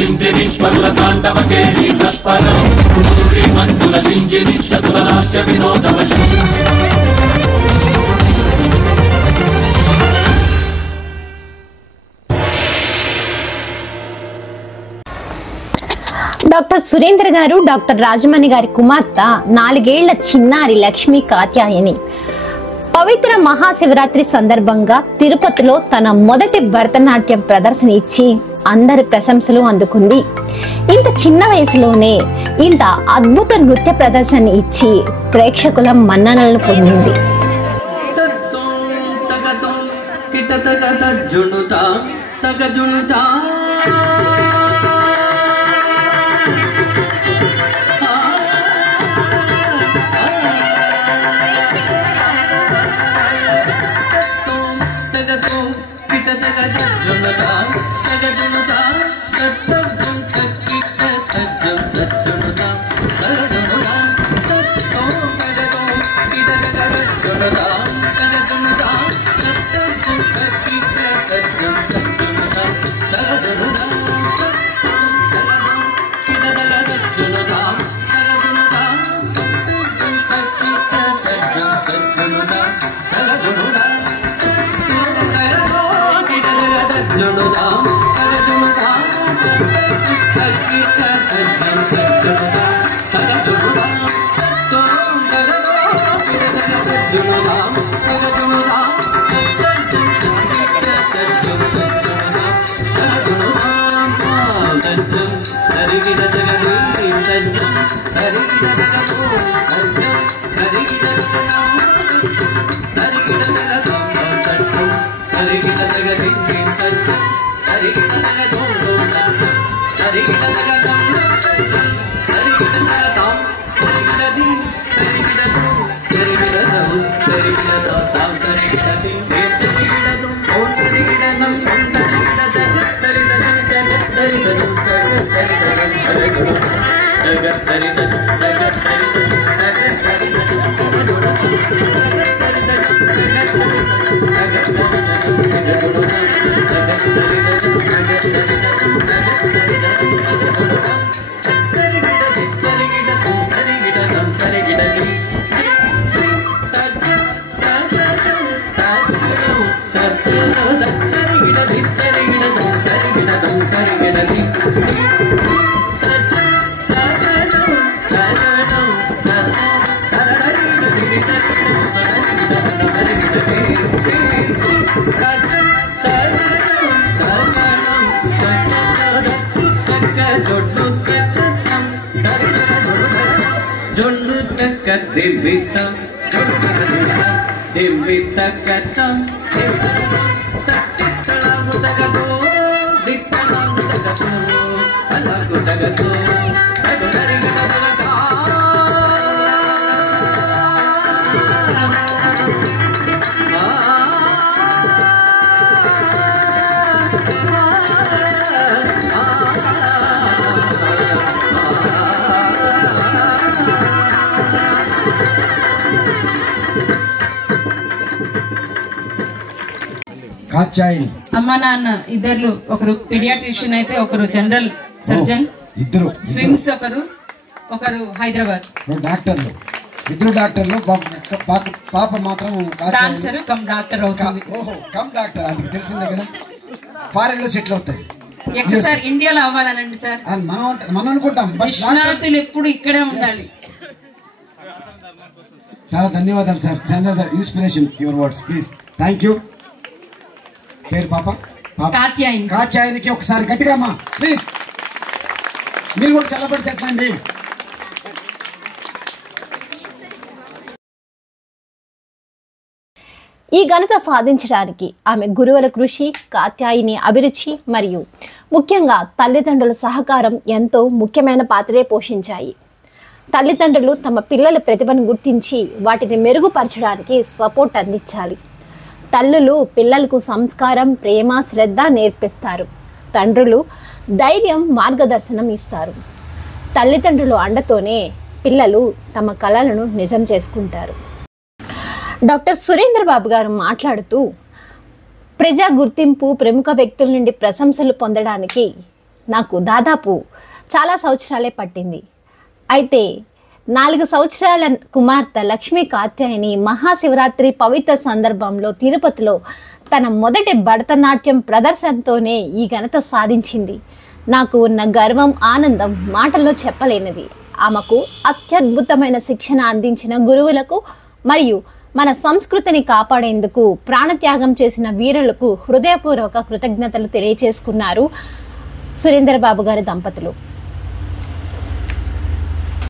దిందిరి పరుల తాండవ కేళి తత్పరం శ్రీ మంజుల సింజిని చతురలాస్య వినోదవశం. డాక్టర్ సురేందర్ గారు డాక్టర్ రాజమణి గారి కుమార్తె 4 ఏళ్ల చిన్నారి లక్ష్మీ కాత్యాయని పవిత్ర మహాశివరాత్రి సందర్భంగా తిరుపతిలో తన మొదటి భరతనాట్యం ప్రదర్శన ఇచ్చి అందరి ప్రశంసలు అందుకుంది. ఇంత చిన్న వయసులోనే ఇంత అద్భుత నృత్య ప్రదర్శన ఇచ్చి ప్రేక్షకుల మన్ననలను పొందింది. అమ్మ నాన్న ఇద్దరు, ఒకరు పీడియాట్రిషియన్ అయితే ఒకరు జనరల్ సర్జన్, ఇద్దరు స్విమ్స్, ఒకరు హైదరాబాద్ డాక్టర్లు, ఇద్దరు డాక్టర్లు. పాప మాత్రం ట్రాన్స్ఫర్ కమ్ డాక్టర్ అవుతుంది. ఓహో, కమ్ డాక్టర్, అది తెలిసిందే కదా. ఫారెన్ లో సెటిల్ అవుతాయి. ఎక్కడ సార్? ఇండియాలో అవ్వాలనండి సార్. మనం అనుకుంటాం, నిష్ణాతులు ఎప్పుడు ఇక్కడే ఉండాలి. చాలా ధన్యవాదాలు sir. Inspiration your words please. Thank you. పేరు పాప కాత్యాయనికి ఒకసారి గట్టిగా అమ్మా ప్లీజ్. మీరు కూడా చల్లబడి తెచ్చండి. ఈ ఘనత సాధించడానికి ఆమె గురువుల కృషి, కాత్యాయిని అభిరుచి మరియు ముఖ్యంగా తల్లిదండ్రుల సహకారం ఎంతో ముఖ్యమైన పాత్రే పోషించాయి. తల్లిదండ్రులు తమ పిల్లల ప్రతిభను గుర్తించి వాటిని మెరుగుపరచడానికి సపోర్ట్ అందించాలి. తల్లులు పిల్లలకు సంస్కారం, ప్రేమ, శ్రద్ధ నేర్పిస్తారు. తండ్రులు ధైర్యం, మార్గదర్శనం ఇస్తారు. తల్లిదండ్రుల అండతోనే పిల్లలు తమ కలలను నిజం చేసుకుంటారు. డాక్టర్ సురేంద్ర బాబు గారు మాట్లాడుతూ, ప్రజా గుర్తింపు, ప్రముఖ వ్యక్తుల నుండి ప్రశంసలు పొందడానికి నాకు దాదాపు చాలా సంవత్సరాలే పట్టింది. అయితే 4 సంవత్సరాల కుమార్తె లక్ష్మీ కాత్యాయని మహాశివరాత్రి పవిత్ర సందర్భంలో తిరుపతిలో తన మొదటి భరతనాట్యం ప్రదర్శనతోనే ఈ ఘనత సాధించింది. నాకు ఉన్న గర్వం, ఆనందం మాటల్లో చెప్పలేనిది. ఆమెకు అత్యద్భుతమైన శిక్షణ అందించిన గురువులకు మరియు మన సంస్కృతిని కాపాడేందుకు ప్రాణత్యాగం చేసిన వీరులకు హృదయపూర్వక కృతజ్ఞతలు తెలియజేసుకున్నారు సురేందర్ బాబు గారి దంపతులు.